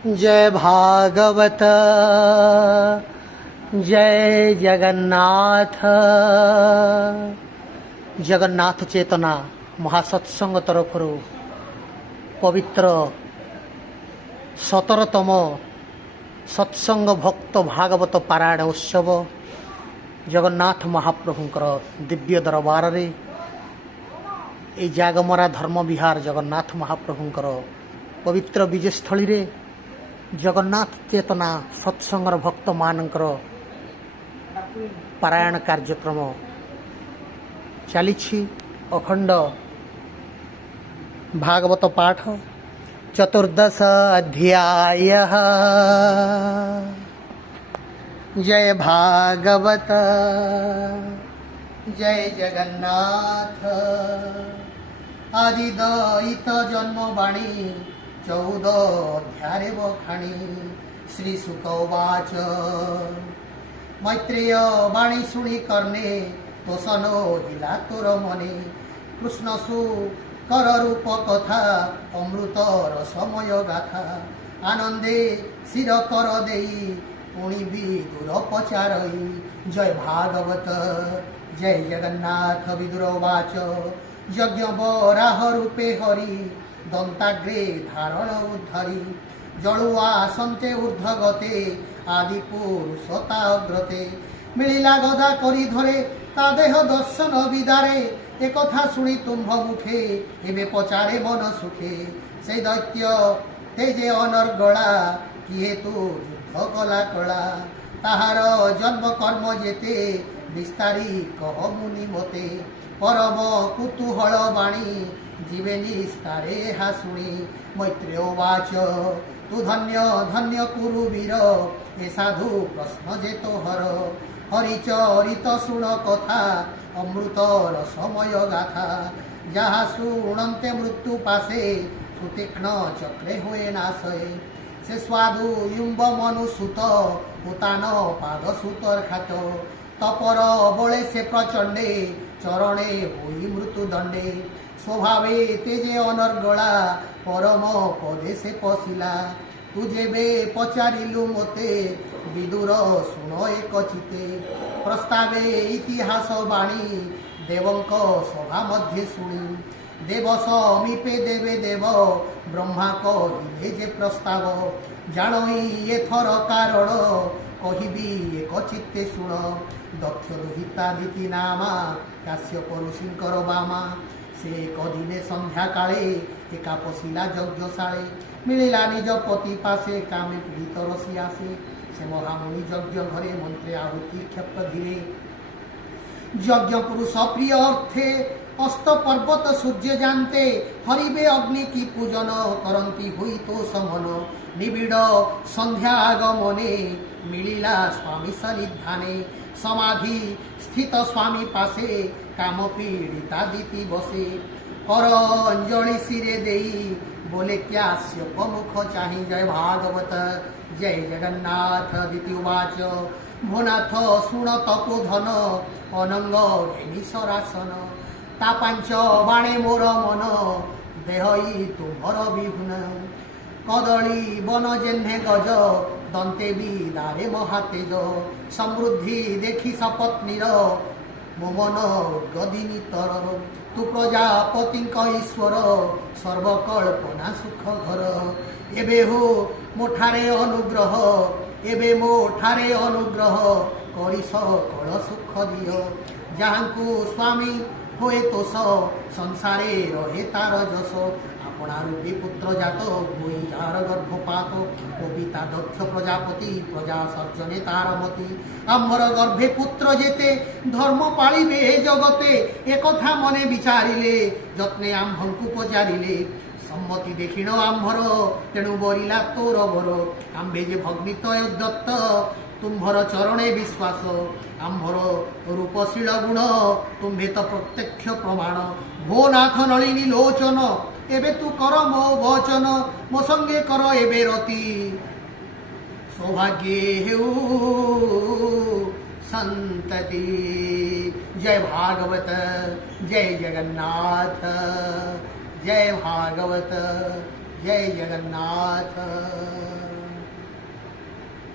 जय भागवत जय जगन्नाथ। जगन्नाथ चेतना महासत्संग तरफ पवित्र 17तम सत्संग भक्त भागवत पारायण उत्सव जगन्नाथ महाप्रभुंकर दिव्य दरबार रे ए जागमरा धर्म विहार जगन्नाथ महाप्रभुंकर पवित्र विजयस्थली रे जगन्नाथ चेतना सत्संगर भक्त मानकर पारायण कार्यक्रम चली अखंड भागवत पाठ चतुर्दश अध्याय। जय भागवत जय जगन्नाथ। आदिदयित जन्मवाणी 14 अध्याय बखाणी। श्री सुक उवाच मैत्रेय वाणी शुणी कर्णे तोषनो हिला तोर मने। कृष्णसु कर रूप कथा अमृतर समय गाथा। आनंदे शिर कर देई पुणी विदुर पचारई। जय भागवत जय जगन्नाथ। विदुर उवाच यज्ञ बराह रूपे हरि दंताग्रे धारण उद्धरी। जलुआ सन्ते ऊर्ध्वगते आदि पुरुषता अग्रते। मिलिला गदा करी धरे ता देह दर्शन विदारे। एकथा शुणी तुम्भ मुखे एबे पचारे मन सुखे। से दैत्य तेजे अनर्गला किए तू युद्ध कला कला। ताहार जन्म कर्म जेते विस्तारी कह मुनि मते। परम कुतूहल बाणी जीवे निस्तारे हा शुणी। मैत्रेय उवाच तू धन्य धन्य कुरु वीर ए साधु प्रश्न जे तोहर। हरिचरित शुण कथा अमृतर समय गाथा। जहा शुणन्ते मृत्यु पासे सुतीक्ष्ण चक्रे हुए नाशे। से स्वादु युम्ब मनुसुत उतान पाद सुतर खात। तपर बळे से प्रचंडे चरणे होई मृत्यु दंडे। स्वभावे तेजे अनर्गला परम पदे से पशिला। तू जेबे पचारिलु मते विदुर शुण एक चिते। प्रस्तावे इतिहास बाणी देवंक सभा मध्य शुणी। देव समीपे देवे देव ब्रह्मा कहिले जे प्रस्ताव। जानई एथर कारण कहिबी एक चित्ते शुण। दक्ष दुहिता दिति नामा काश्यप ऋषिंकर बामा। से कदिने संध्या काले एका पशिला यज्ञशाळे। मिलिला निज पति पासे कामे पीड़ित रसी आसे। से महामुनि यज्ञ घरे मंत्रे आहुति क्षेप धीरे। यज्ञ पुरुष प्रिय अर्थे अस्त पर्वत सूर्य जानते। हरिबे अग्नि की पूजन करंती हुई तो समन। निबिड़ संध्या आगमने मिलिला स्वामी सन्निधाने। समाधि स्थित स्वामी पासे काम पीड़िता दीति बसे। कर अंजलि सिरे देई बोले काश्यप मुख चाहि। जय भागवत जय जगन्नाथ। दिति उवाच भोनाथ शुण तपोधन अनंग घेनी सरासन। ता पांच बाणे मोर मन देहई तुमर विहुन। कदली बन जेन्हे गज दंते बिदारे महातेज। समृद्धि देखी सपत्नीर मो मन गदिनी तर। तू प्रजापति ईश्वर सर्वकल्पना सुख घर। एबे हो मोठारे अनुग्रह एबे मोठारे अनुग्रह करी सकल सुख दियो। जहाँकु स्वामी होए तोष संसारे रहे तार जस। अपना रूपी पुत्र जात होई जार गर्भपात। पिता दक्ष प्रजापति प्रजा सर्जने तार मति। आम्भर गर्भे पुत्र जेते धर्म पालिबे जगते। एकथा मने विचारिले यत्ने आम्भंकु पचारिले। सम्मति देखिण आम्भर तेणु बरिला तोर बर। आम्भे जे भग्नितय दत्त तुम्भर चरणे विश्वास। आम्भर रूपशील गुण तुम्भे त प्रत्यक्ष प्रमाण। भो नाथ नलिनी लोचन एबे तू कर मो वचन। मो संगे कर एबे रति सौभाग्ये हेउ संतति। जय भागवत जय जगन्नाथ। जय भागवत जय जगन्नाथ।